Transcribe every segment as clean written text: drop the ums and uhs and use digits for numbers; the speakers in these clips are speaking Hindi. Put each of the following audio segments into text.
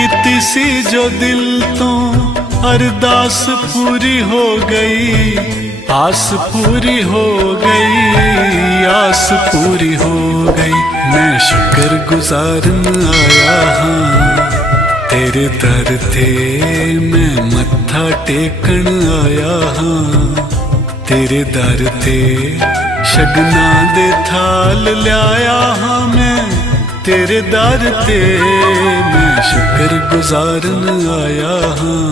कीती सी जो दिल तो अरदास पूरी हो गई, आस पूरी हो गई, आस पूरी हो गई। मैं शुक्र गुजारन आया हाँ तेरे दर ते, मैं मत्था टेकन आया हाँ तेरे दर ते। शगना दे थाल लियाया हाँ मैं तेरे दर ते, मैं शुक्र गुजारन आया हाँ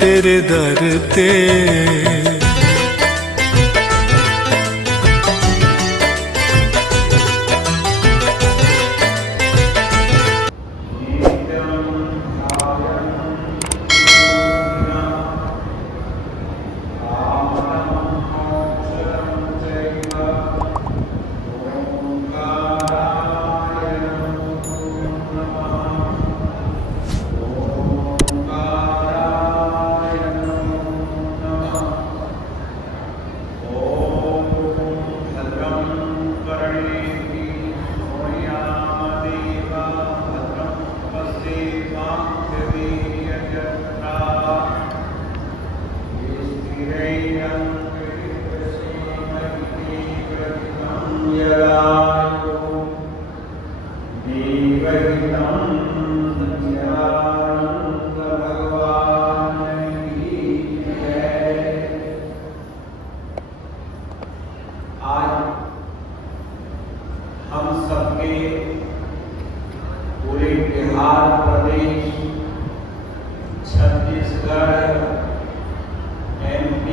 तेरे दर ते। हम सबके पूरे बिहार प्रदेश, छत्तीसगढ़, MP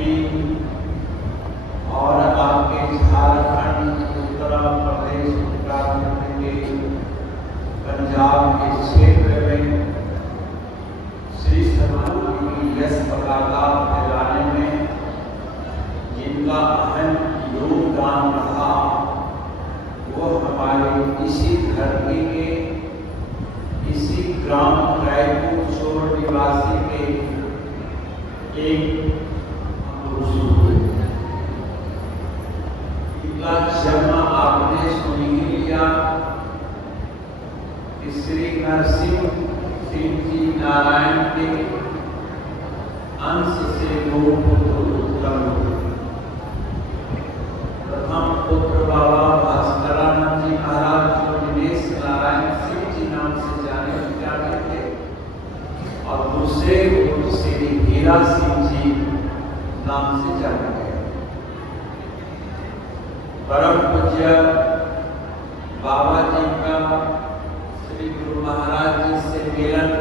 और आपके झारखंड, उत्तर प्रदेश, उत्तराखंड के, पंजाब के क्षेत्र में श्री सतगुरु की यश पताका फहराने में जिनका अहम योगदान रहा, वो हमारे इसी धरती के, इसी ग्राम रायपुर छोर निवासी के एक शर्मा आपने सुन ही लिया कि श्री नरसिंह सिंह जी नारायण के अंश से दो पुत्र उत्पन्न हुए। प्रथम पुत्र बाबा भास्करानंद जी महाराज जो दिनेश नारायण सिंह जी नाम से जाने जाते थे, और दूसरे पुत्र श्री हीरा सिंह जी नाम से जाने गए। परम पूज्य बाबा जी का श्री गुरु महाराज जी से मिलन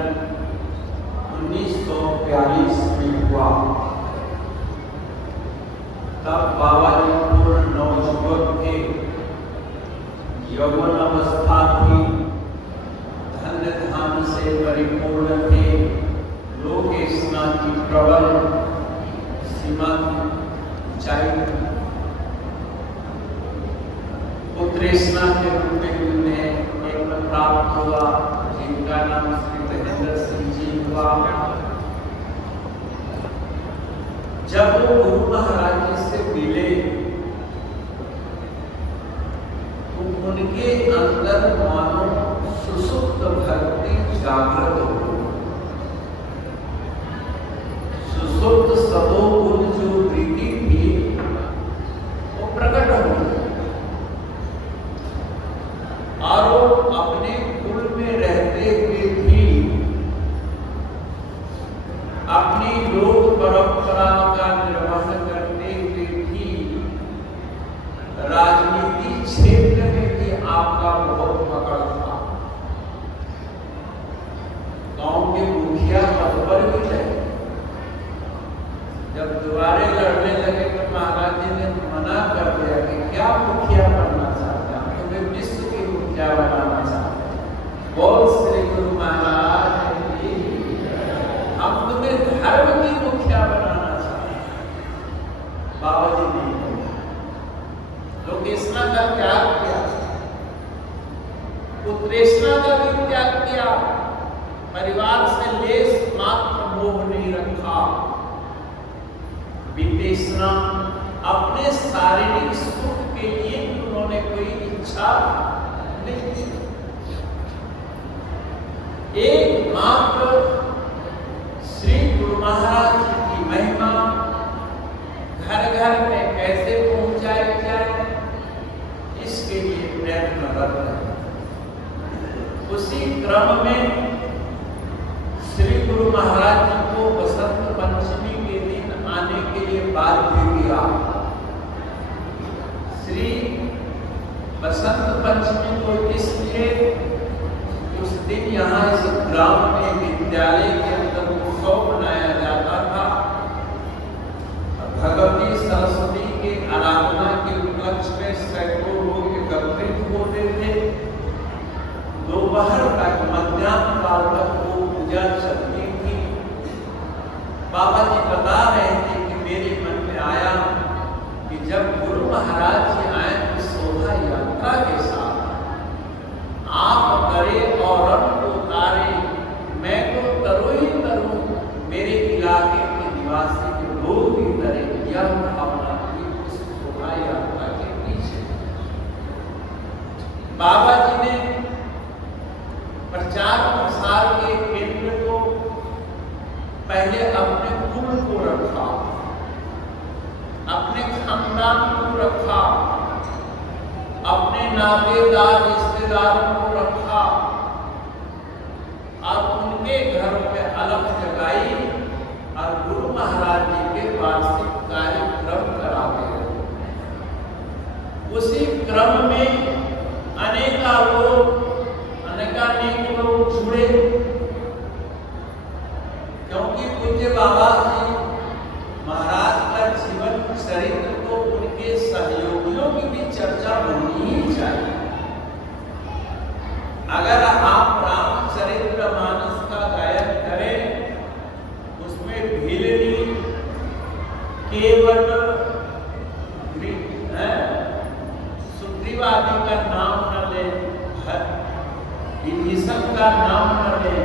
1942 में हुआ। तब बाबा जी पूर्ण नवयुवक थे, यौवन अवस्था थी, धन्य धाम से परिपूर्ण थे, लोक स्नान की प्रबल सीमा ऊंचाई, पुत्रेष्णा के रूप में उन्हें एक प्राप्त हुआ जिनका नाम श्री महेंद्र सिंह जी हुआ। जब वो गुरु महाराज जी से मिले तो उनके अंदर मानो सुसुप्त भक्ति जागृत हो, सुसुप्त सदोगुण जो वृत्ति थी वो प्रकट हो गई, और वो अपने कुल में रहते हुए भी अपनी लोक परंपरा का निर्वहन करते हुए भी राजनीति क्षेत्र में भी आपका बहुत पकड़ था। गांव के मुखिया पद पर भी रहे। जब दोबारे लड़ने लगे तो महाराज जी ने मना कर दिया कि क्या मुखिया बनना चाहते हैं, तुम्हें विश्व की मुखिया बनाना चाहते हैं। बोल श्री गुरु महाराज जी, हम तुम्हें धर्म की मुखिया बनाना चाहते हैं। बाबा जी ने लोकेशना का त्याग किया, पुत्रेष्णा का भी त्याग किया, परिवार से लेस मात्र मोह नहीं रखा। विदेशना अपने शारीरिक सुख के लिए उन्होंने कोई इच्छा नहीं की। एक मां घर में कैसे पहुंचाई जाए, इसके लिए प्रयत्नरत है। उसी क्रम में श्री गुरु महाराज जी को बसंत पंचमी के दिन आने के लिए बाध्य किया। श्री बसंत पंचमी को इसलिए उस दिन यहाँ इस ग्राम में विद्यालय के अंदर उत्सव मनाया जाता था। भगवती सरस्वती के आराधना के उपलक्ष्य में सैकड़ों लोग एकत्रित होते थे। दोपहर तक, मध्याह्न काल तक वो पूजा चलती थी। बाबा जी बता रहे थे कि मेरे मन में आया कि जब गुरु महाराज जी आए तो शोभा यात्रा के साथ आप करे और को उतारे, मैं तो तरो ही तरूं, मेरे इलाके के निवासी के लोग भी तरे। यह भावना की उस शोभा यात्रा के पीछे बाबा जी ने प्रचार प्रसार के केंद्र को पहले अपने कुल को रखा, अपने खानदान को रखा, अपने नातेदार रिश्तेदारों को रखा और उनके घरों में अलग जगाई और गुरु महाराज जी के वार्षिक कार्यक्रम कराते रहे। उसी क्रम में अनेक लोग जुड़े, क्योंकि पूज्य बाबा जी महाराज का जीवन चरित्र तो उनके सहयोगियों की भी चर्चा होनी ही चाहिए। अगर आप रामचरितमानस का गायन करें, उसमें भीलनी केवल सुग्रीव आदि का नाम न ले, विभीषण का नाम न ले,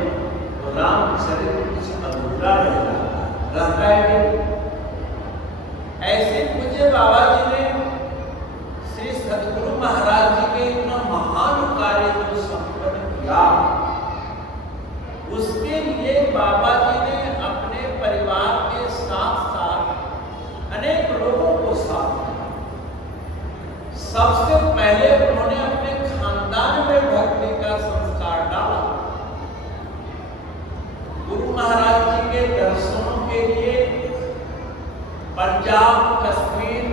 तो रामचरित्र कुछ अधूरा रहता है। ऐसे पूज्य बाबा जी ने श्री सद्गुरु महाराज जी के इतना महान कार्य जो संपन्न किया, उसके लिए बाबा जी ने अपने परिवार के साथ साथ अनेक लोगों को साथ दिया। सबसे पहले उन्होंने अपने खानदान में भक्ति का संस्कार डाला। गुरु महाराज जी के दर्शनों के लिए पंजाब, कश्मीर,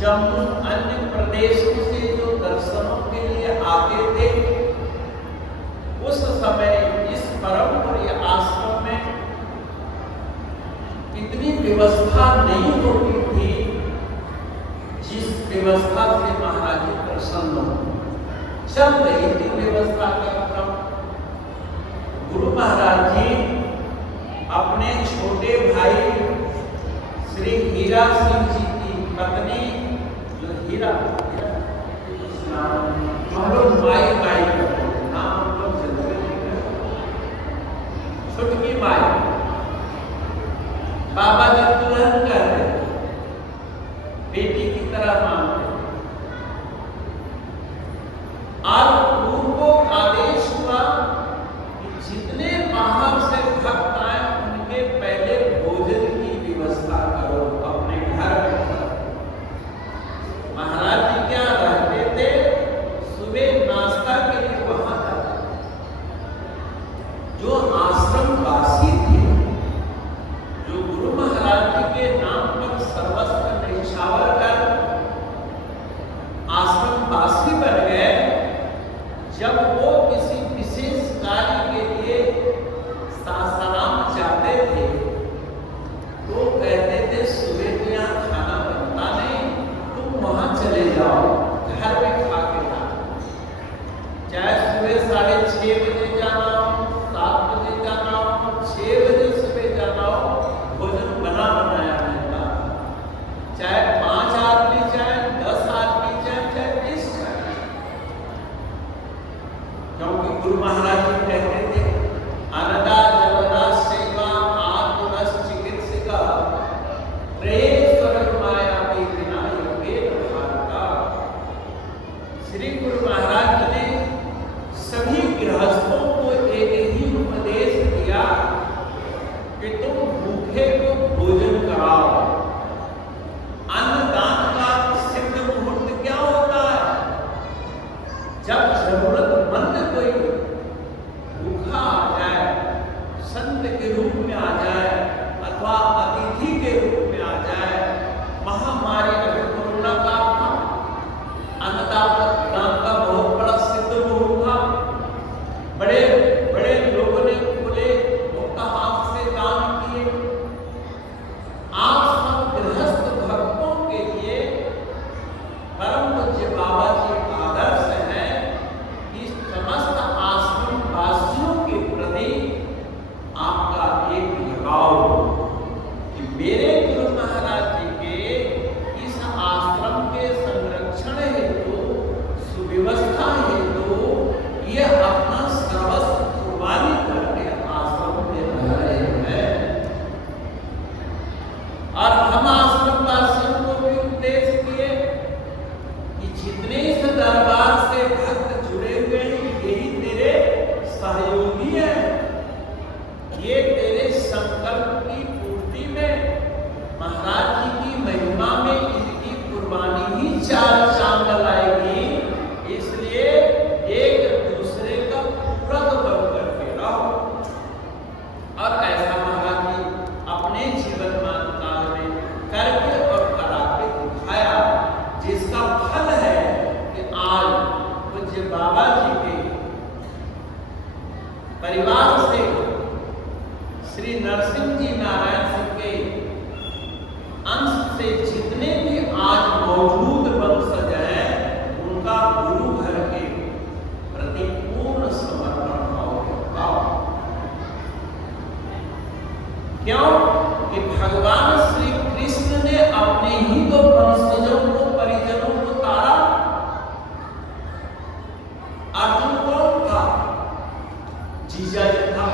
जम्मू, अन्य प्रदेशों से जो दर्शनों के लिए आते थे, उस समय इस परंपरा आश्रम में इतनी व्यवस्था नहीं होती थी जिस व्यवस्था से महाराज जी प्रसन्न हो। चल रही थी व्यवस्था का क्रम। गुरु महाराज जी अपने छोटे भाई श्री हीरा सिंह जी की पत्नी, जो हीरा हम लोग माई करते हैं, नाम हम लोग जल्दी छुटकी माई, बाबा जी दुल्हन कर रहे, बेटी की तरह मानते। और उनको आदेश हुआ कि जितने बाहर से भक्त आए उनके पहले भोजन की व्यवस्था करो अपने घर में। महाराज जी क्या रहते थे, सुबह नाश्ता के लिए वहां जाते। जो आश्रम वासी थे, जो गुरु महाराज जी के नाम पर सर्वस्व न्यौछावर कर आश्रम वासी बन गए, जब वो किसी विशेष कार्य के लिए सासाराम जाते थे तो कहते थे सुबह के यहाँ खाना बनता नहीं, तुम वहां चले जाओ, घर में खा के जाओ। चाहे सुबह 6:30 बजे जाना हो, 7 बजे जाना हो, 6 से श्री नरसिंह जी नारायण सिंह के अंश से जितने भी आज मौजूद वंशज हैं, उनका गुरु घर के प्रति पूर्ण समर्पण भाव होगा। क्यों कि भगवान श्री कृष्ण ने अपने ही तो वंशजों को, परिजनों को तारा। अर्जुन कौन था? जीजा जी था,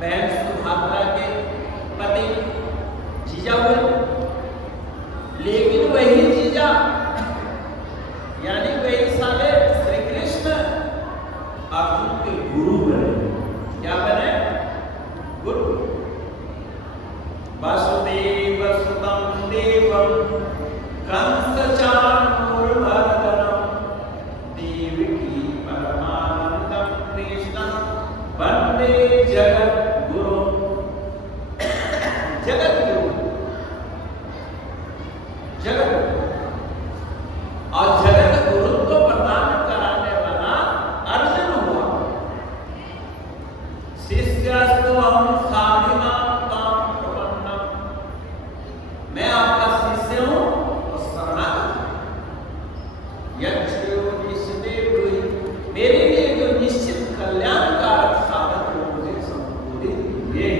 बहन सुभद्रा के पति जीजा हुए। लेकिन वही जीजा यानी वही साले श्री कृष्ण अर्जुन के गुरु बने। क्या बने? गुरु। वसुदेव सुतं देवं कंस चाणूरमर्दनं देवकी परमानंदं कृष्णं वंदे जगद्गुरु। जगद्गुरु, जगत और जगत गुरुत्व प्रदान कराने वाला अर्जुन हुआ। शिष्यस्तु हम साधिमां तां प्रपन्नम, मैं आपका शिष्य हूं और शरणागत। यज्ञ निश्चिते ब्रूहि, मेरे लिए जो निश्चित कल्याणकारक साधन को मुझे संबोधित कीजिए।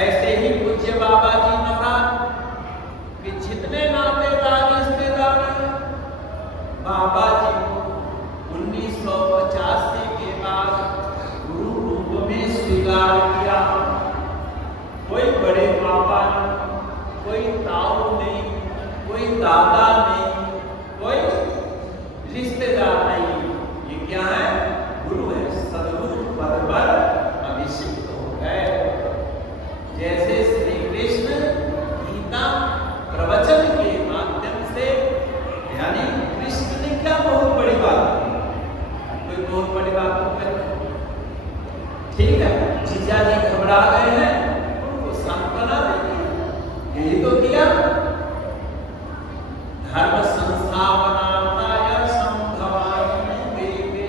ऐसे ही पूज्य बाबा जी महाराज कि जितने नातेदार रिश्तेदार हैं, बाबा जी को 1985 के बाद गुरु रूप में स्वीकार किया। कोई बड़े बाबा नहीं, कोई ताऊ नहीं, कोई दादा नहीं, कोई रिश्तेदार नहीं। ये क्या है? गुरु है। सदगुरु पद पर अभिषिक्त हो गए। जैसे श्री कृष्ण गीता प्रवचन के माध्यम से, यानी कृष्ण ने क्या बहुत बड़ी बात की? कोई बहुत बड़ी बात तो करी। ठीक है, जीजा जी घबरा गए हैं, उनको सांत्वना देंगे। यही तो किया। धर्म संस्थापनार्थाय संभवाय वेगे,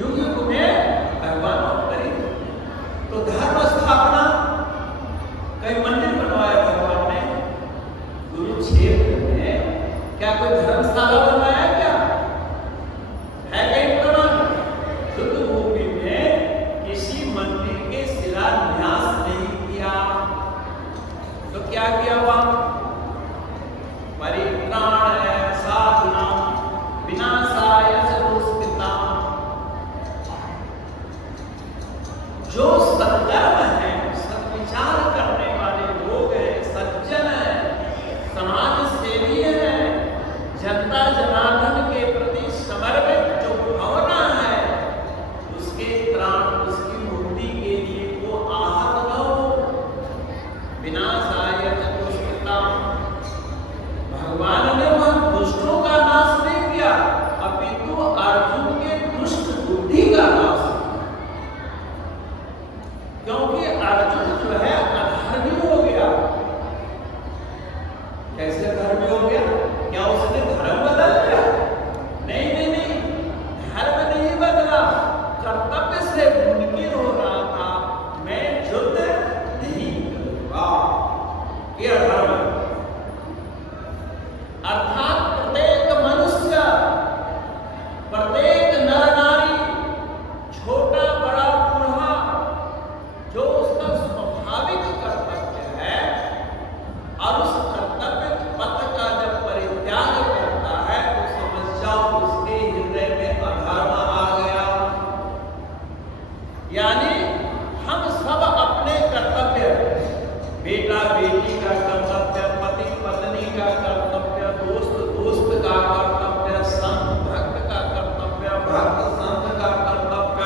युग युग में भगवान अवतरित। तो धर्म स्थापना, कई मंदिर बनवाया भगवान ने कुरुक्षेत्र में। क्या कोई धर्मशाला बनवाया? क्या है? कहीं प्रमाण? शुद्ध भूमि में किसी मंदिर के शिलान्यास नहीं किया। तो क्या किया हुआ? परित्राणाय साधुनां विनाशाय च दुष्कृतां। जो सत्कर्म है, सद्विचार करने वाले लोग हैं, सज्जन हैं, समाज सेवी हैं, जनता जनार्दन के प्रति समर्पित जो भावना है, उसके त्राण, उसकी मुक्ति के लिए वो आहत न हो। विनाशाय च दुष्कृतां, भगवान ने वह दुष्टों का नाश नहीं किया, अपितु अर्जुन के दुष्ट बुद्धि का नाश। क्योंकि अर्जुन जो है अधर्मी हो गया। कैसे अधर्मी हो गया? क्या उसने धर्म बदल दिया? नहीं नहीं नहीं, धर्म नहीं बदला, कर्तव्य से मुनकिर हो रहा था। मैं युद्ध नहीं करूंगा, ये अधर्म। अर्थात प्रत्येक मनुष्य, प्रत्येक नर नारी, छोटा बड़ा बूढ़ा, जो उसका स्वाभाविक कर्तव्य है, और उस कर्तव्य पथ का जब परित्याग करता है, तो समझ जाओ उसके हृदय में अधर्म आ गया। यानी हम सब अपने कर्तव्य, बेटा बेटी का कर्तव्य, पति पत्नी का कर्तव्य, दोस्त दोस्त का कर्तव्य, संत भक्त का कर्तव्य, भक्त संत का कर्तव्य,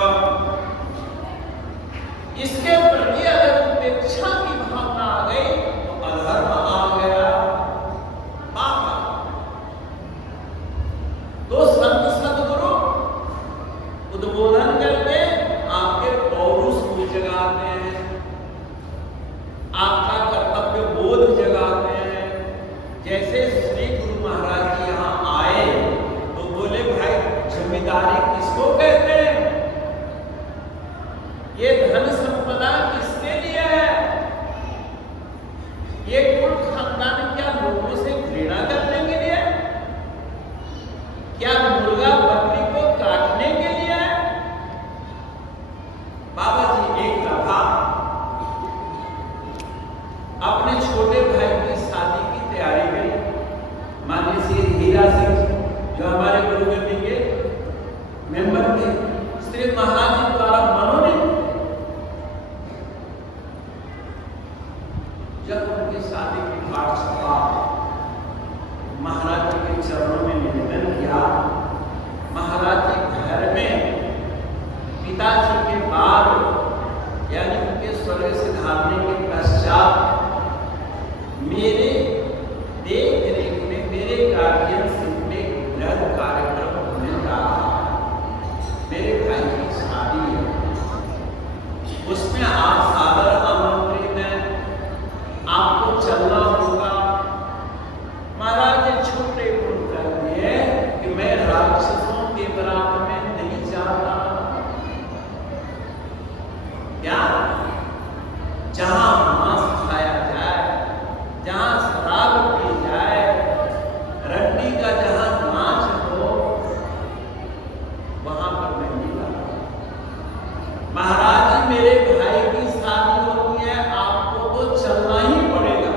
इसके प्रति अगर उपेक्षा की भावना आ गई तो अधर्म आ गया, पाप। तो संत सद्गुरु उद्बोधन करके आपके पौरुष क्या? जहां मांस खाया जाए, जहां शराब पी जाए, रंडी का जहां नाच हो, वहां पर मैं नहीं जाता। महाराज जी, मेरे भाई की शादी होती है, आपको तो चलना ही पड़ेगा।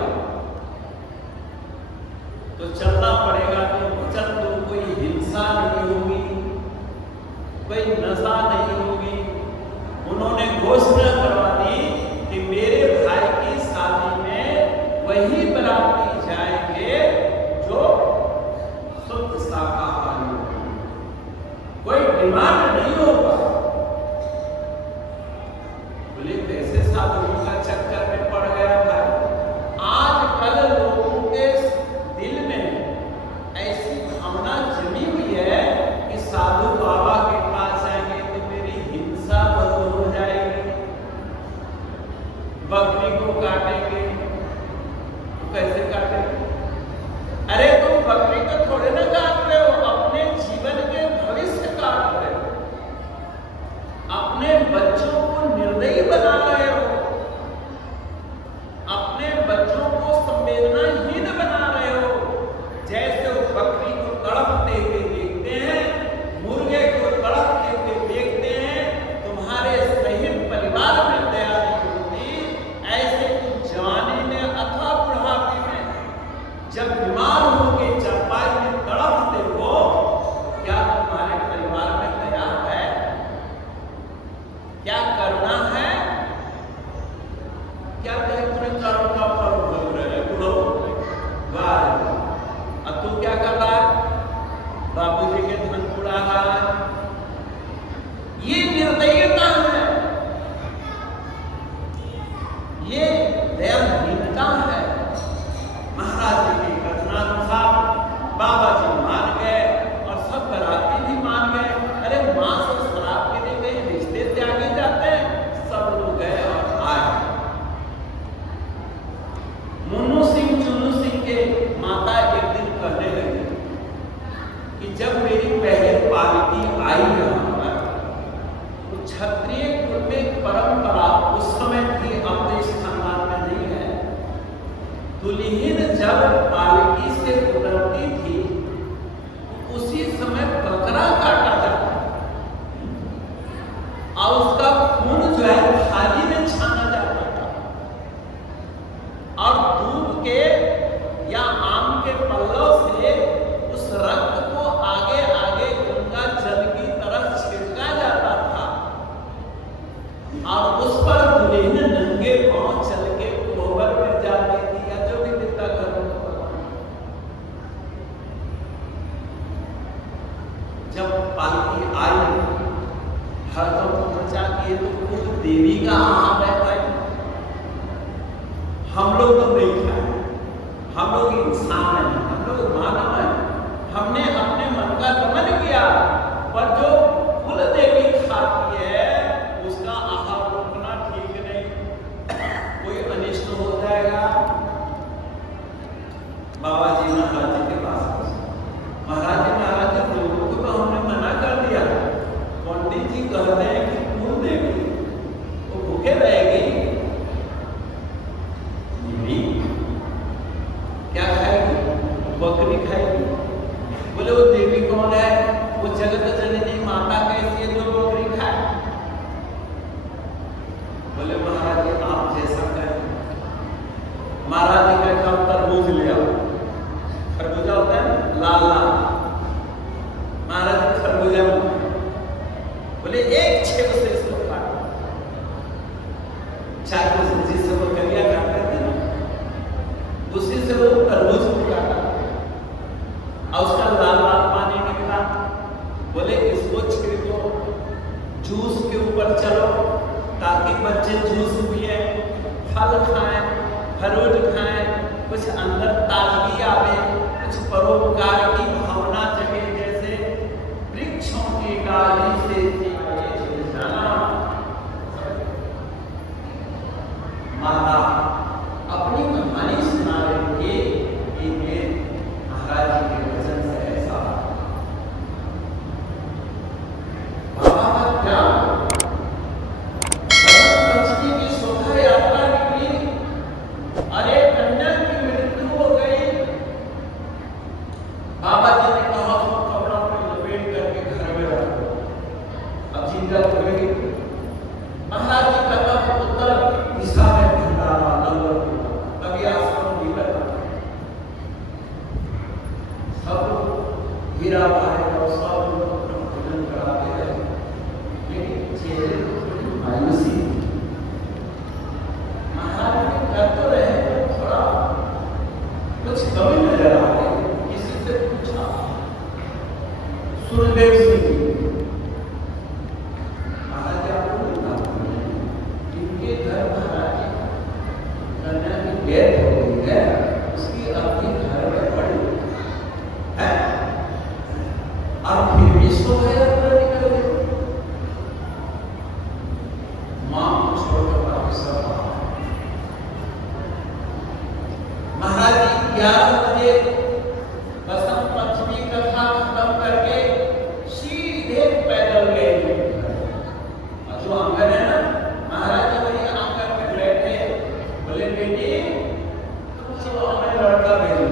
तो चलना पड़ेगा तो चल दो, कोई हिंसा नहीं होगी, कोई नशा नहीं होगी। उन्होंने घोषणा करवा दी कि मेरे भाई की शादी में वही बराती जाएंगे जो शुद्ध शाकाहारी होंगे, कोई डिमांड नहीं होगा। बोले कैसे साधुओं का चक्कर में पड़ गया भाई। आजकल लोगों के दिल में ऐसी भावना जमी हुई है कि साधु बाबा के पास जाएंगे तो मेरी हिंसा बंद हो जाएगी, बकरी को काटेंगे। कैसे काटेंगे? अरे तुम बकरी को थोड़े ना काट रहे हो, अपने जीवन के भविष्य काट रहे हो, अपने बच्चों को निर्दयी बना रहे हो, अपने बच्चों को संवेदनाहीन बना रहे हो। जैसे वो बकरी को तड़पते हुए देखते हैं, मुर्गे को तड़पते हुए देखते हैं, तुम्हारे सहित परिवार में दया नहीं होती। ऐसे तुम जवानी में अथवा बुढ़ापे में जब बीमार होगे, चरपाई में तड़पते हो, क्या तुम्हारे परिवार में दया है? क्या करना है? क्या कहे पूरे कर्म का फल भोग रहे हैं बुढ़ो। वाह, अब तू क्या कर रहा है? बाबूजी के धन उड़ा रहा है। ये निर्दयता है, ये दयाहीनता है। महाराज जी की कथनानुसार बाबा जी मान गए और सब बराती भी मान गए। अरे मांस और शराब के लिए कई रिश्ते त्यागे जाते हैं। सब लोग गए और आए। मुन्नू सिंह चुन्नू सिंह के माता एक दिन कहने लगी कि जब मेरी पहली पालकी आई यहाँ पर, तो क्षत्रिय कुल में परंपरा उस समय थी, अब तो इस खानदान में नहीं है। दुल्हन जब पालकी से उतरती थी, उसी समय बकरा काटा जाता और उसका खून जो है थाली में छाना जाता था और दूध के या आम के पल्लव से उस रक्त को आगे आगे गंगा जल की तरह छिड़का जाता था और उस पर दुल्हन नंगे पांव चल के कोहबर में जाती थी या जो भी दिखता घर में। जब पालकी आई, हरदम पहुंचा कि तो खुद देवी का आहार है भाई। हम लोग तो नहीं खाए, हम लोग इंसान हैं, हम लोग मानव हैं। हमने अपने मन का दमन किया, पर जो कुल देवी खाती है उसका आहार रोकना ठीक नहीं, कोई अनिष्ट हो जाएगा। बाबा जी महाराज जी के पास महाराज जी लोगों को तो हमने मना कर दिया। पंडित जी कहते हैं कि कुल देवी वो भूखे रहेगी, क्या खाएगी? बकरी खाएगी। बोले वो देवी कौन है? वो जगत जननी माता कैसी है जो बकरी खाए? बोले महाराज जी आप जैसा करें। महाराज जी का काम तरबूज ले आओ। खरबूजा होता है लाल लाल, महाराज जी खरबूजा बोले एक छेद से इसको काटो। चाकू से जिससे वो कलिया काटते थे ना, उसी से वो तरबूज को काटा और उसका लाल लाल पानी निकला। बोले इसको छिड़को, जूस के ऊपर चलो ताकि बच्चे जूस पिए, फल खाएं, फ्रूट खाएं, कुछ अंदर ताजगी आवे, कुछ परोपकार की भावना जगे। जैसे वृक्षों की डाली से माता अपनी कहानी सुना रही है कि ये महाराज जी के वचन से ऐसा बाबा का क्या 11 बजे बसंत पंचमी कथा खत्म करके सीधे पैदल गए। और जो आंगन है ना, महाराज जी वही आंगन में बैठे, बोले बेटी तुम सब हमें लड़का भेजो।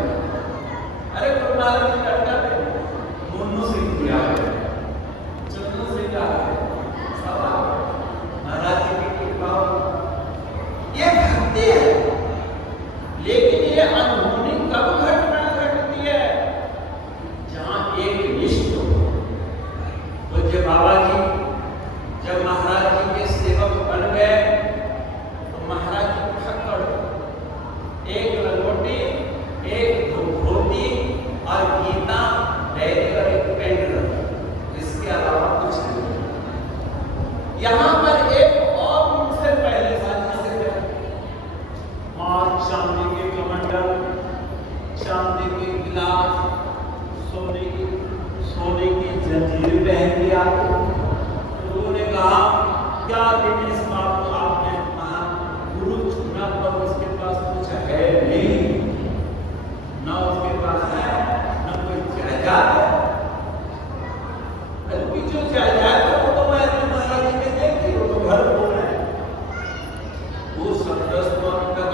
अरे गुरु महाराज जी लड़का भेजो, दोनों से किया है, चुन्नू से क्या है, सब महाराज जी की कृपा। ये भक्ति है, लेकिन ये अनहोनी कब घटना घटती है, जहां एक निष्ठ पूज्य बाबा जी जब महाराज जी के सेवक बन गए तो महाराज जी फक्कड़, एक लंगोटी, एक धोती और गीता डायरी और एक पेन, इसके अलावा कुछ नहीं। यहाँ पर एक और उनसे पहले साथी से और चांदी के कमंडल, चांदी के गिलास, सोने की जंजीर पहन लिया। लोगों ने कहा क्या दिनेश बाबू आपने कहा गुरु चुना पर उसके पास कुछ है नहीं, न उसके पास है न कोई जायदाद है। अभी जो जायदाद है वो तो मैंने महाराज जी ने देखी, वो तो घर हो रहे हैं, वो शब्दस्वन का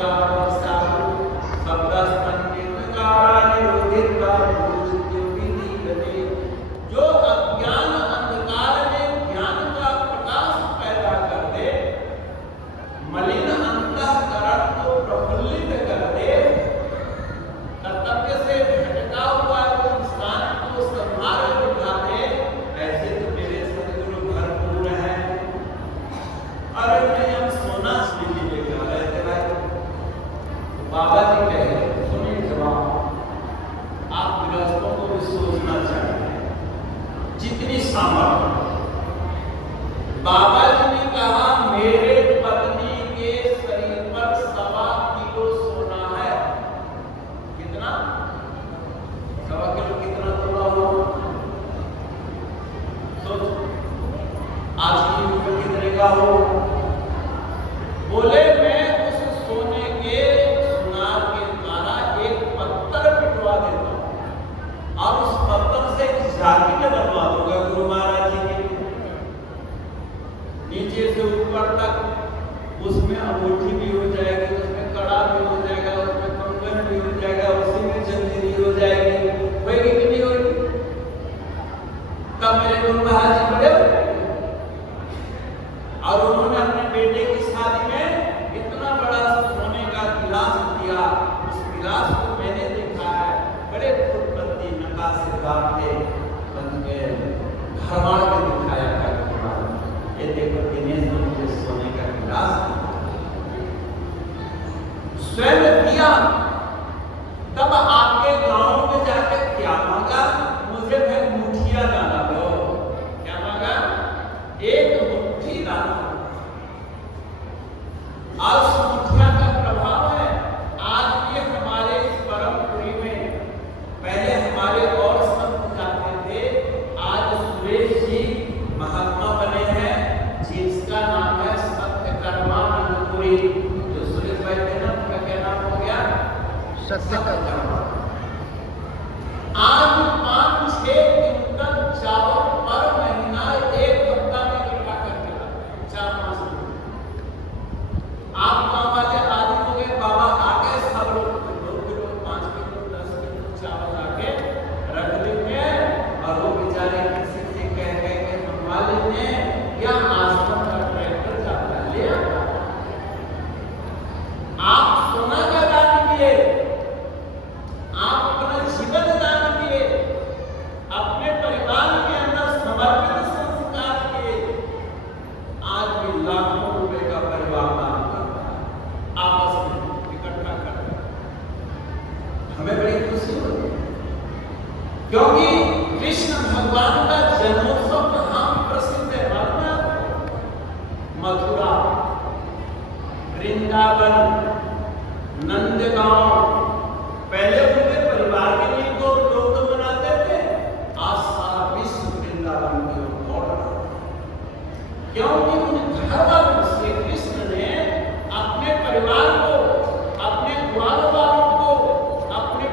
जो अज्ञान अंधकार में ज्ञान का प्रकाश पैदा कर दे, मलिन अंतःकरण को प्रफुल्लित कर दे, कर्तव्य से भटका हुआ इंसान को सन्मार्ग दिखा दे, ऐसे तो मेरे सदगुरु भरपूर हैं। अरे मैं हम सोना स्थिति लेकर रहे थे भाई, बाबा जी कहे सुनिए जवाब, आप गृहस्थों को भी सोचना चाहिए जितनी सामर्थ्य। बाबा जी ने कहा मेरे पत्नी के शरीर पर 1.25 किलो सोना है। कितना? 1.25 किलो कितना तोला हो? सोच, आज की युग में कितने का हो? बोले मैं उस सोने के सुनार के द्वारा एक पत्थर पिटवा देता हूं और उस पत्थर से जाकिर बनवा दूंगा गुरु महाराज जी के, नीचे से ऊपर तक उसमें अंगूठी भी हो जाएगी, उसमें कड़ा भी हो जाएगा, उसमें कंगन भी हो जाएगा, उसी में जंजीरी हो जाएगी। होगी कि नहीं होगी? तब मेरे गुरु महाराज जी बड़े हो जाएंगे। और उन्होंने अपने बेटे की शादी में इतना बड़ा सोने का गिलास दिया, उस गिलास को मैंने देखा है, बड़े फुटपत्ती नकाशेदार थे, उनके घरवाड़ में दिखाया था, ये देखो दिनेश मुझे सोने का गिलास स्वयं दिया। तब आपके गांव में जाकर क्या मांगा? मुझे भाई मुठिया दाना दो। क्या मांगा? एक मुट्ठी दाना। आज मुठिया का प्रभाव है, आज भी हमारे इस परमपुरी में, पहले हमारे और संत जाते थे, आज सुरेश जी महात्मा बने हैं जिसका नाम है सत्यकर्मानंदपुरी। जो सुरेश भाई थे ना, उनका क्या नाम हो गया? सत्यकर्मा। आज 5-6 क्विंटल चावल पर महीना एक हफ्ता में इकट्ठा करके लाते, 4-5 किलो। आप गाँव वाले आदि हो गए, बाबा आ गए, सब लोग 2 किलो 5 किलो 10 किलो चावल आके रख देंगे और वो बेचारे किसी से कह के मंगवा लेंगे या आश्रम का ट्रैक्टर जाता है ले आता। आप सोना का दान किए, आप अपना जीवन दान किए, अपने परिवार के अंदर समर्पित संस्कार किए, आज भी लाखों रुपए का परिवार दान करता है, आपस में इकट्ठा करता है। हमें बड़ी खुशी होती है क्योंकि कृष्ण भगवान का जन्मोत्सव कहाँ प्रसिद्ध है मालूम है आपको? मथुरा, वृंदावन, नंदगांव। पहले उनके परिवार के लिए तो लोग तो मनाते थे, आज सारा विश्व वृंदावन की ओर दौड़ रहा है, क्योंकि उन घर वालों से कृष्ण ने अपने परिवार को, अपने ग्वाल वालों को, अपने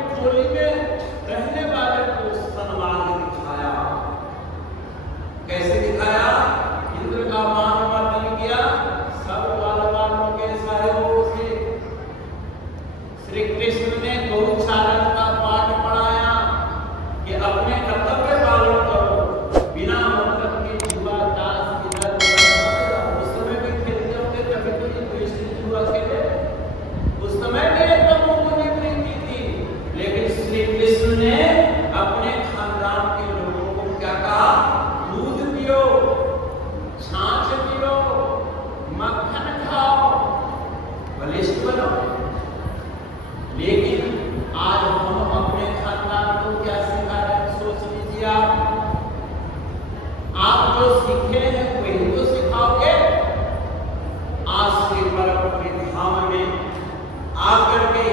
आकर के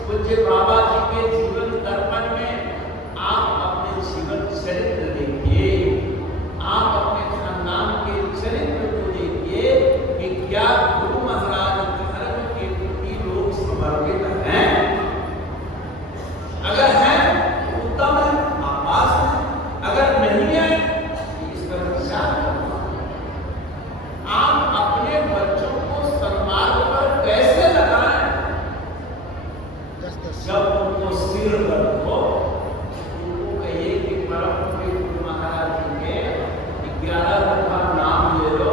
पूज्य बाबा जी के जीवन दर्पण में आप अपने जीवन चरित्र देखिए, आप अपने खानदान के चरित्र को देखिए कि क्या गुरु महाराज धर्म के प्रति लोग समर्पित हैं। अगर हैं उत्तम है, आपास है, अगर नहीं है इस पर विचार करना। आप अपने बच्चों को सन्मार्ग पर कैसे लगाएं? जब उनको सिर दर्द हो उनको कहिए कि परम पूज्य गुरु महाराज जी के 11 दफा नाम ले लो,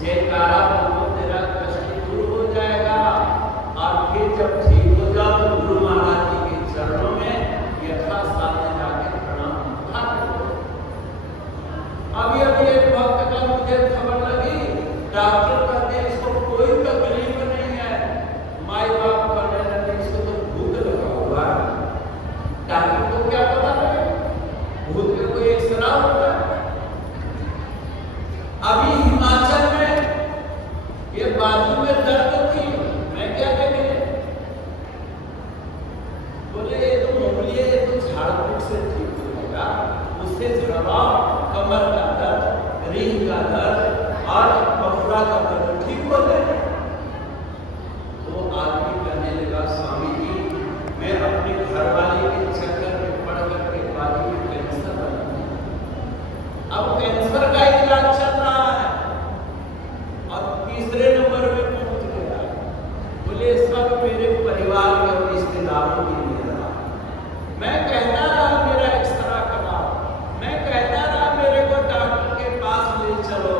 जयकारा बोलो, तेरा कष्ट दूर हो जाएगा। और फिर जब ठीक हो जाओ तो गुरु महाराज जी के चरणों में यथासाध्य जाके प्रणाम करो। अभी एक भक्त का मुझे खबर लगी, डॉक्टर कहते हैं इसको कोई तकलीफ नहीं है, माई बाप कहने लगे इसको तो भूत लगा हुआ है। डॉक्टर को क्या पता है भूत का कोई एक्सरा होता है। अभी हिमाचल में ये बाजू में दर्द थी, मैं क्या कहते बोले ये तो मोगली है, ये तो झाड़ फूक से ठीक होगा, उससे जुड़वा कमर का दर्द, रीढ़ का दर्द और बफड़ा का दर्द ठीक हो जाए। तो आदमी कहने लगा स्वामी जी मैं अपने घर वाले के चक्कर में पड़ करके बाजू में कैंसर बना दिया। अब कैंसर का इलाज चल रहा है और तीसरे नंबर में पहुंच गया। बोले सब मेरे परिवार के और रिश्तेदारों की निंदा। मैं कहता रहा मेरा एक्सरा कराओ, मैं कहता रहा मेरे को डॉक्टर के पास ले चलो,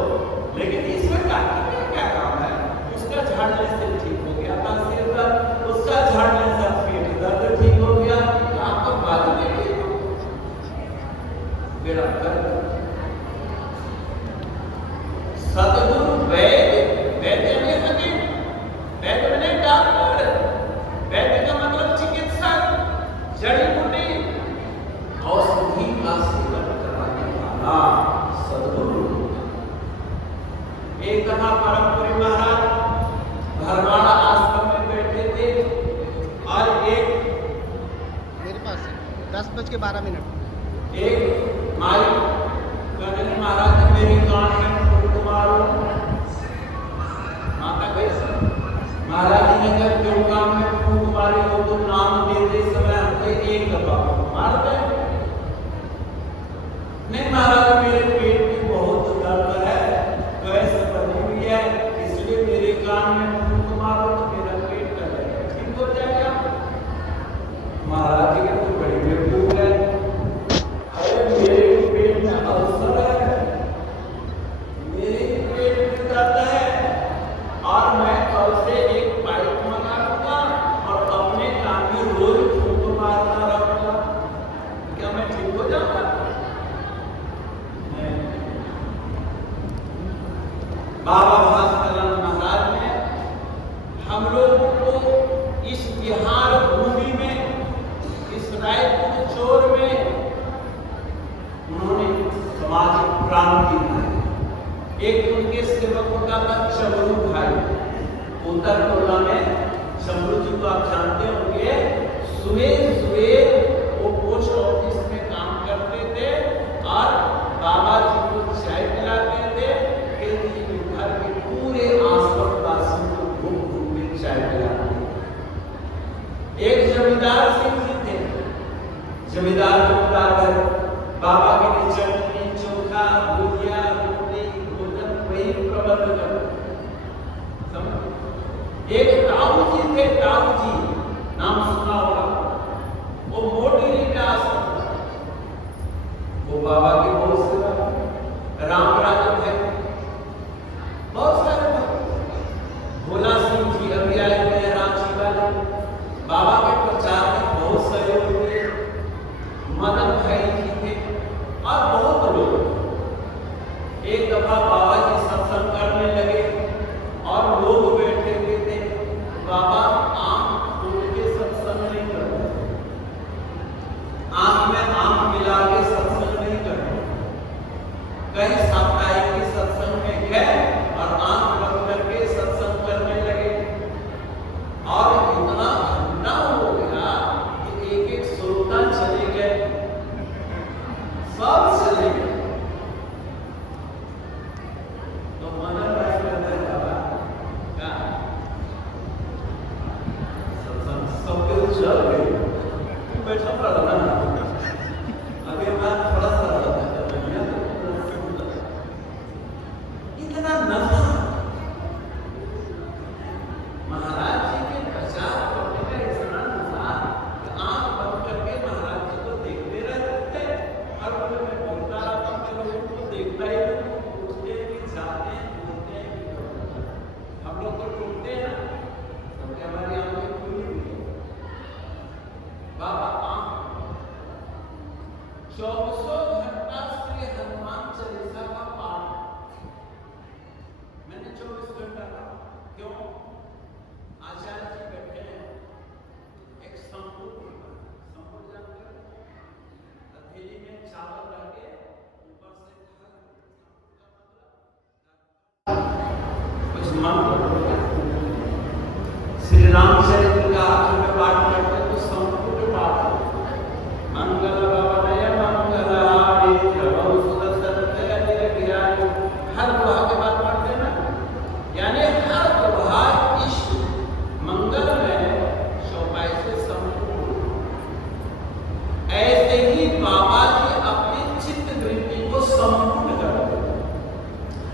लेकिन इसमें डॉक्टर का क्या काम है? उसका झाड़ने से ठीक हो गया था सिर दर्द, उसका झाड़ने से पेट दर्द ठीक हो गया, तो आपका बाजू में मेरा दर्द। सदगुरु वैद्य, वैद्य में हकीम, वैद्य में डॉक्टर, वैद्य का मतलब चिकित्सक, जड़ी बूटी, औषधि का सेवन कराने वाला सदगुरु। एक दफा परम पूज्य महाराज भरवाड़ा आश्रम में बैठे थे और एक मेरे पास 10:12 एक माई कहने महाराज मेरी कान में फूंक मारो। माता कैसे महाराज जी ने कहा क्यों कान में फूंक मारी हो? तो नाम देते समय हमको एक दफा मार दे। नहीं महाराज मेरे पेट में बहुत दर्द है, गैस बनी हुई है, इसलिए मेरे कान में फूंक मारो तो मेरा पेट का दर्द ठीक हो जाएगा। महाराज जी के तो बड़ी बेवकूफ है, अरे मेरे पेट में अल्सर है, मेरे पेट में दर्द है और मैं कल से एक पाइप मंगा लूंगा और अपने कान में रोज फूंक मारता रहूंगा, क्या मैं ठीक हो जाऊंगा? बाबा भास्कर महाराज ने हम लोगों को इस बिहार भूमि में, इस रायपुर चोर में उन्होंने सामाजिक क्रांति लाई। एक उनके सेवकों का था चमरू भाई, उत्तर टोला में चमरू जी को आप जानते होंगे। सुबह वो पोस्ट ऑफिस में काम करते थे और बाबा जी को चाय पिलाते थे, फिर घर के पूरे आस-पास वासियों को घूम के चाय पिलाते। एक जमींदार सिंह जी थे, जमींदार जमींदार बाबा के लिए चटनी चोखा भुजिया रोटी भोजन वही प्रबंध करते। एक ताऊ जी थे, ताऊ जी नाम सुना होगा, वो मोटी रिकास, वो बाबा के बहुत सेवा, राम राजा थे, बहुत सारे भक्त। भोला सिंह जी अभी आए हुए रांची वाले, बाबा के प्रचार में बहुत सहयोग हुए। मदन भाई जी थे और बहुत लोग। एक दफा बाबा जी सत्संग करने लगे और लोग बैठे हुए थे। बाबा आंख खोल के सत्संग नहीं करते, आंख में आंख मिला के सत्संग नहीं करते। कई साप्ताहिक कि हमारी आंखें खुली हुई है। बाबा आंख 24 घंटा श्री हनुमान चालीसा का पाठ, मैंने 24 घंटा कहा, क्यों? आचार्य जी बैठे हैं, एक संपूर्ण जानकर हथेली में चावल रख के ऊपर से कुछ मंत्र श्री रामचरित्र का आखिर में पाठ करते तो संपूर्ण पाठ मंगल भवनय मंगलाय प्रभु सुदर्शनते अनिर्विहाय, हर दोहा के बाद पढ़ते ना, यानी हर दोहा इस मंगल में चौपाई से संपूर्ण। ऐसे ही बाबा जी अपनी चित्त वृत्ति को संपूर्ण करते हैं,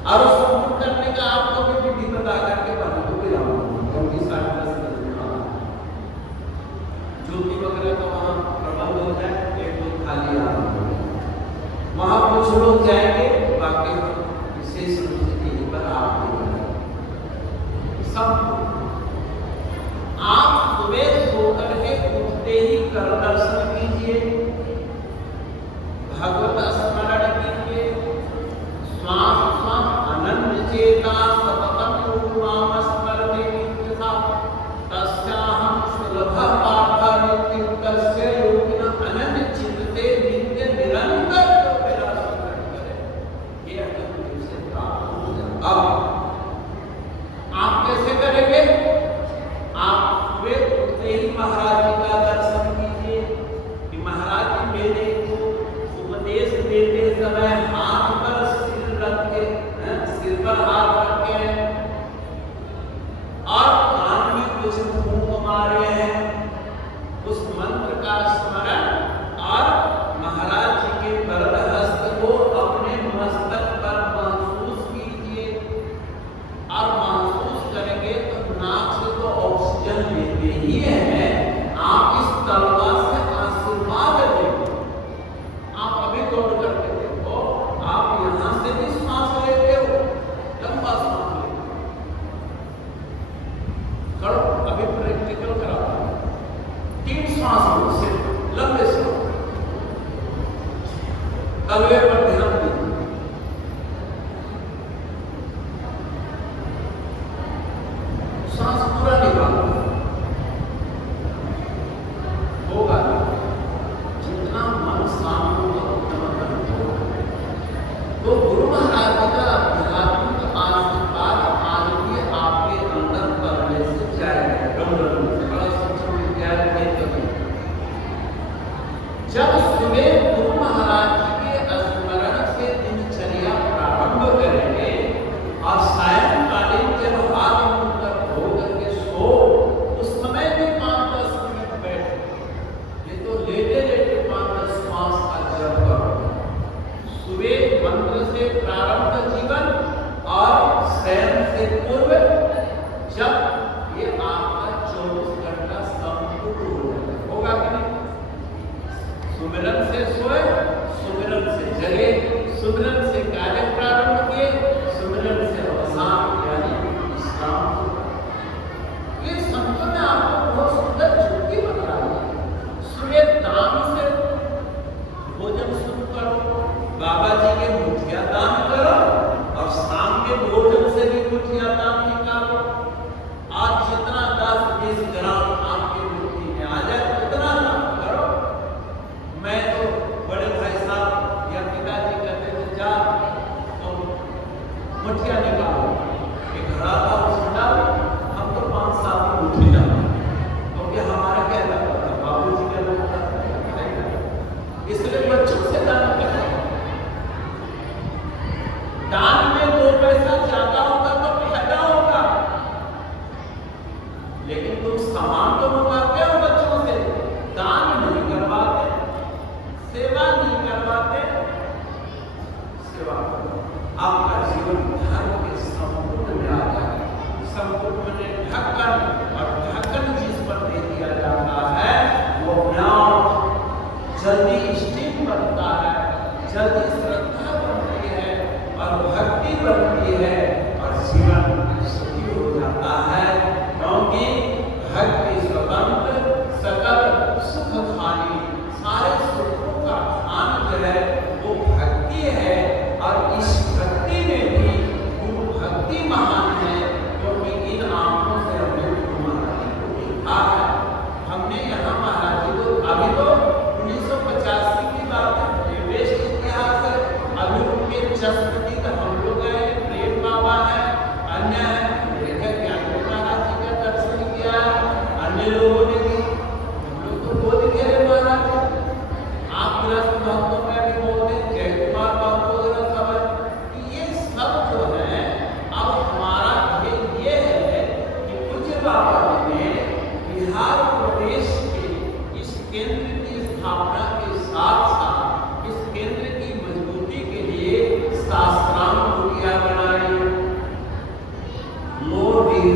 और संपूर्ण करने का आपको भी विधि बता करके बना क्योंकि ज्योति वगैरह का वहां प्रबंध हो जाए, एक दो खाली आ वहां कुछ लोग जाएंगे, बाकी विशेष रूप से यहीं पर आप सब आप सुबह सोकर के उठते ही कर दर्शन कीजिए, भगवत स्मरण कीजिए, श्वास श्वास अनन्य चेता सततम नाम स्मरणे नित्यथा तस्याहं सुलभः पाठः नित्यं तस्य योगिनः अनन्य चित्ते नित्य निरंतर जो मेरा स्मरण करे, ये अनंत रूप से प्राप्त हो जाए। अब आप कैसे करेंगे? आप सुबह उठते ही महाराज जी का दर्शन कीजिए कि महाराज जी मेरे को उपदेश देते समय हाथ पर सिर रख के, सिर पर हाथ रख के और कान में कुछ फूंक मारे हैं, उस मंत्र का स्मरण और महाराज जी के वरद हस्त को अपने मस्तक पर महसूस कीजिए, और महसूस करेंगे तो नाक से तो ऑक्सीजन लेते ही है, आप इस तलवा से आशीर्वाद देंगे। आप अभी गौर करके देखो, आप यहां से भी श्वास लेते हो, लंबा श्वास लेते हो, करो अभी प्रैक्टिकल करा, 3 श्वास लो, सिर्फ लंबे श्वास, तलवे पर ध्यान दीजिए, श्वास पूरा निकालो, होगा जितना मन शांत होगा उतना मन होगा। तो गुरु महाराज जी का आध्यात्मिक आशीर्वाद आज भी आपके अंदर करने से जाएगा। बड़ा सूक्ष्म विज्ञान है कभी जब सुबह गुरु महाराज जी के स्मरण से दिनचर्या प्रारंभ करेंगे और सायंकालीन जब हाथ मुंह कर धो करके सो, उस समय भी 5-10 मिनट बैठे, ये तो लेटे लेटे 5-10 श्वास का जप करो। सुबह मंत्र से प्रारंभ जीवन और शयन से पूर्व जब ये आपका 24 घंटा संपूर्ण होगा कि नहीं? सुमिरन से सोए, सुमिरन से जगे, सुमिरन से कार्य प्रारंभ किए, सुमिरन से अवसान यानी विश्राम। ये संतों ने आपको बहुत सुंदर जुक्ति बताई। सुबह दान से भोजन शुरू करो, बाबा जी के मुठिया दान करो, और शाम के भोजन से भी मुठिया दान निकालो, और जितना 10-20 ग्राम आपकी मुट्ठी में आ जाए उतना दान करो। मैं तो बड़े भाई साहब या पिताजी कहते थे जा तो मुठिया निकालो, एक घड़ा था उसमें डालो, हम तो 5-7 मुट्ठी डालो, क्योंकि हमारा क्या लगता था, बाबू जी का लगता था, इसलिए बच्चों से दान करते। दान में 2 पैसा ज्यादा होगा तो फायदा होगा, लेकिन तुम सामान तो मंगाते हो बच्चों से, दान नहीं करवाते, सेवा नहीं करवाते। सेवा आपका जीवन धर्म के संपूर्ण में आ जाए। संपूर्ण में ढक्कन, और ढक्कन जिस पर दे दिया जाता है वो जल्दी स्टीम बनता है, जल्दी श्रद्धा बनती है और भक्ति बनती है, और जीवन सुखी हो जाता है। क्योंकि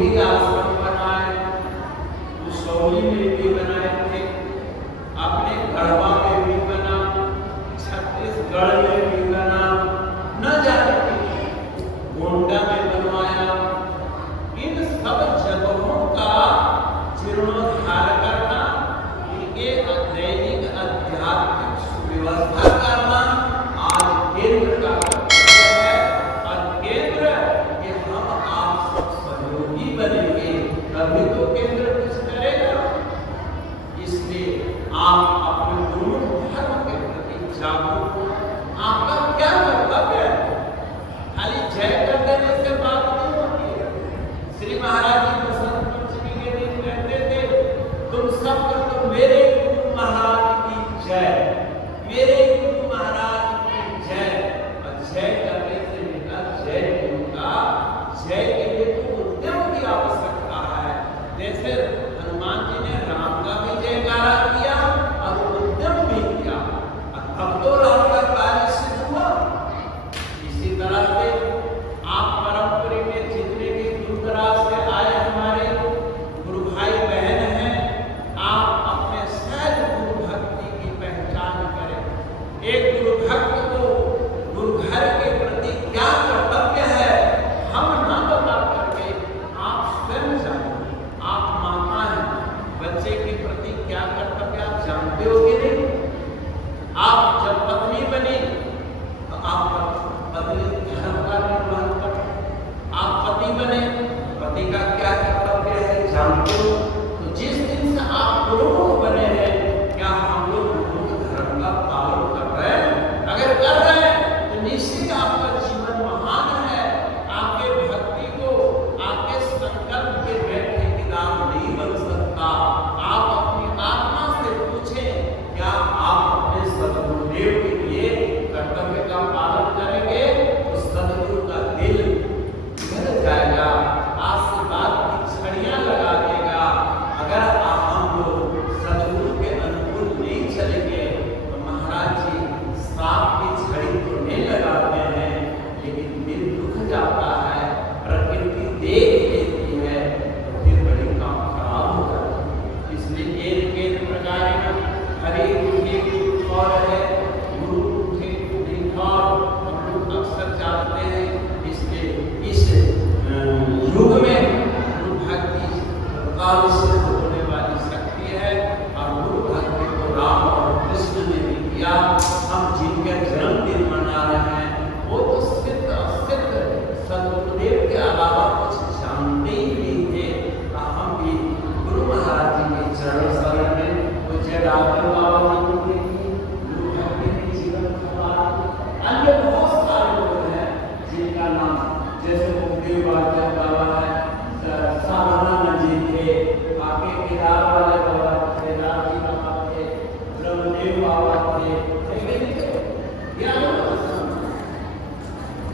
गृह आश्रम बनाए, उसौली में भी बनाए थे, अपने गढ़वा में भी बना, छत्तीसगढ़ में भी बना, न जाने गोंडा में बनवाया। इन सब जगहों का जीर्णोद्धार करना, इनके दैनिक आध्यात्मिक सुव्यवस्था करना आज केंद्र का कर्तव्य है। और केंद्र ये हम आप सब सहयोगी बनेंगे तभी तो केंद्र कुछ करेगा। इसलिए आप अपने गुरुमुख धर्म के प्रति जागरूक हो। आपका क्या कर्तव्य है? खाली जय कर देने से बात नहीं होती है। श्री महाराज जी बसंत पंचमी के दिन कहते थे, तुम सब कर दो मेरे गुरु महाराज की जय, मेरे गुरु महाराज की जय। और जय करने से निकला जय उनका, जय के लिए तो उद्यम की आवश्यकता है। जैसे हनुमान जी ने राम का भी जयकारा किया और उद्यम भी किया, तब तो राम का कार्य सिद्ध हुआ। इसी तरह से आप परंपरा में जितने भी दूर दराज से आए हमारे गुरु भाई बहन हैं, आप अपने सहज गुरु भक्ति की पहचान करें। एक गुरु भक्त को गुरु घर के प्रति क्या कर्तव्य है हम न बता करके आप स्वयं जानो। आप माता हैं, बच्चे के प्रति क्या कर्तव्य आप जानते हो कि नहीं? आप जब पत्नी बनी तो आप पत्नी धर्म का निर्वहन करो। आप पति बने, पति का क्या कर्तव्य है जानते हो? तो जिस दिन से आप गुरुमुख बने हैं, क्या हम लोग गुरुमुख धर्म का पालन कर रहे हैं? अगर कर रहे हैं तो निश्चित आपका जीवन महान है। आपके भक्ति को आपके संकल्प के बैठे किताब नहीं बन सकता। आप अपनी आत्मा से पूछें, क्या आप अपने सदगुरुदेव के लिए कर्तव्य का पालन करेंगे? तो सदगुरु का दिल भर जाएगा, आशीर्वाद की छड़ियां लगा देगा। अगर हम लोग सदगुरु के अनुकूल नहीं चलेंगे तो महाराज जी सांप की छड़ी तो नहीं लगाते हैं, लेकिन दिल दुख जाता है, प्रकृति देख लेती है तो फिर बड़ी काम खराब हो जाती है। इसलिए एक प्रकार हरे एक और है गुरु उठे और हम लोग अक्सर जानते हैं। इसलिए इस युग में गुरु भक्ति काल से होने वाली शक्ति है और गुरु भक्ति को राम और कृष्ण ने भी किया। हम जिनके जन्मदिन मना रहे हैं वो तो सिद्ध असिद्ध सदगुरुदेव के अलावा कुछ जानते ही नहीं थे। हम भी गुरु महाराज जी के चरण शरण में पूज्य डॉक्टर बाबा जी को देखिए, गुरु भक्ति के जीवन अन्य बहुत सारे लोग हैं जिनका नाम जैसे मुक्ति बाबा है, सावधान जी थे, आगे केदार वाले बाबा थे, राजी बाबा थे, ब्रह्मदेव बाबा थे,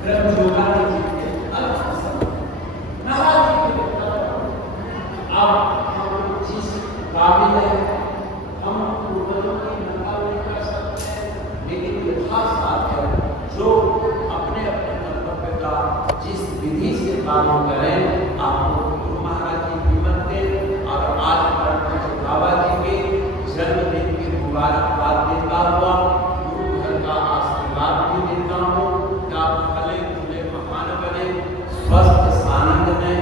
ब्रह्मजोगा जी थे, महाराज जी के। अब हम जिस काबिल है हम पूर्वजों की नकल नहीं कर सकते हैं, लेकिन यथासाध्य जो अपने अपने कर्तव्य का जिस विधि से पालन करें। आप गुरु महाराज जी की मंदिर और आज परम बाबा जी के जन्मदिन की मुबारकबाद देता हुआ गुरु घर का आशीर्वाद भी देता हूँ कि आप फले फूले महान बने, स्वस्थ सानंद में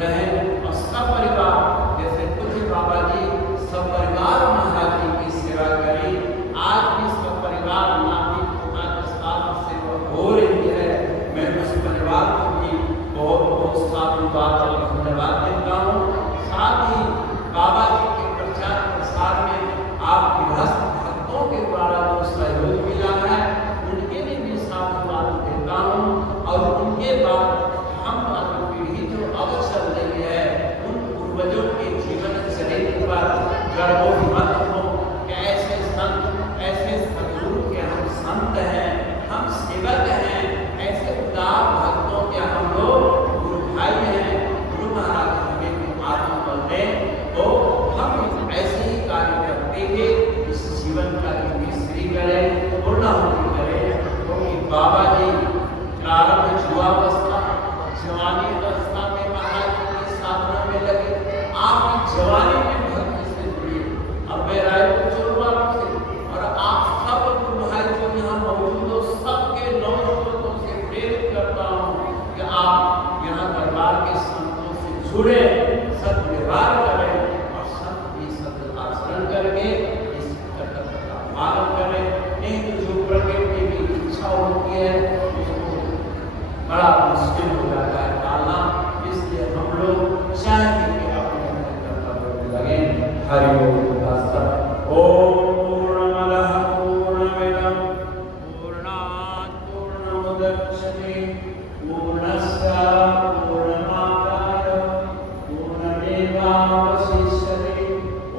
रहे और सब परिवार जैसे पूज्य बाबा जी सब परिवार महाराज जी की सेवा करें। आज भी सब परिवार नाती पोता के साथ सेवा हो रही है। मैं उस परिवार को भी बहुत बहुत साधुवाद व्यवहार करें और संत भी सत आचरण करके इस कर्तव्य का पालन करें। नहीं तो जो प्रकृति की इच्छा होती है उसको बड़ा मुश्किल हो जाता है पालना। इसलिए हम लोग चाहे कि अपने अपने कर्तव्य में लगे। हरि ओम। पूर्णमदः पूर्णमिदं पूर्णात् पूर्णमुदच्यते पूर्णस्य पूर्णमादाय पूर्णमेवावशिष्यते।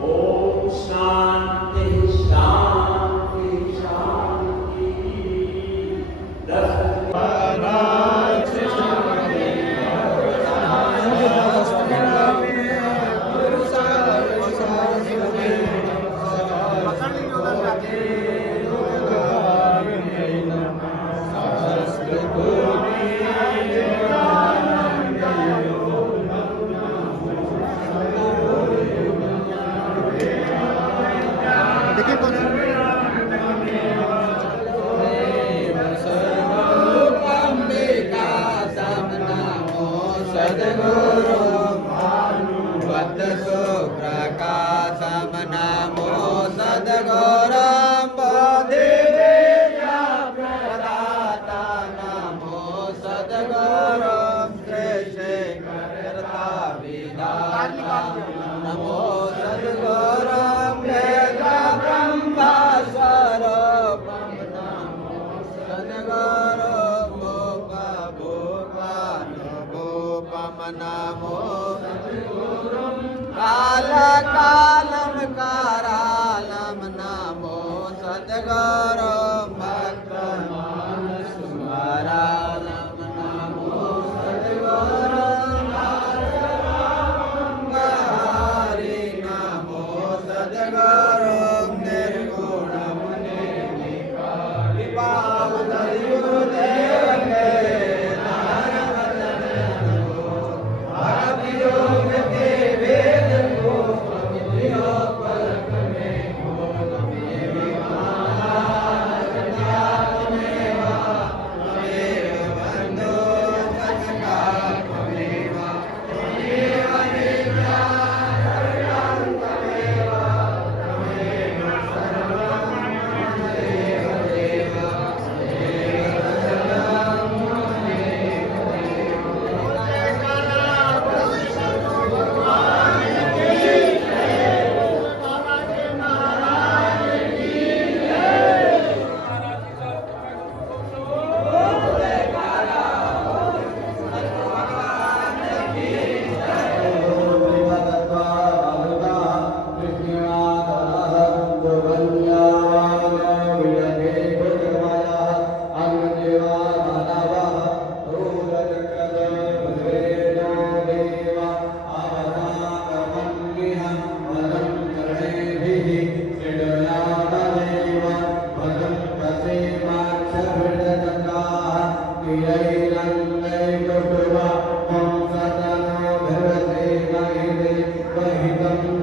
ओम शांति शांति शांति। देखिए कौन सा सद्गुरु भानुवत सुप्रकाशम नमो सद्गुरु बोधिवेद्या प्रदाता नमो सद्गुरु श्रेष्ठकर्ता विधाता नमो सद्गुरु वेद ब्रह्म स्वरूपम नमो सद्गुरु नमो काल कालम कारालम नमो सद्गुरु भक्त मानस सुमारालम नमो सद्गुरु हरि नमो सद्गुरु निर्गुणम निर्विकारी वही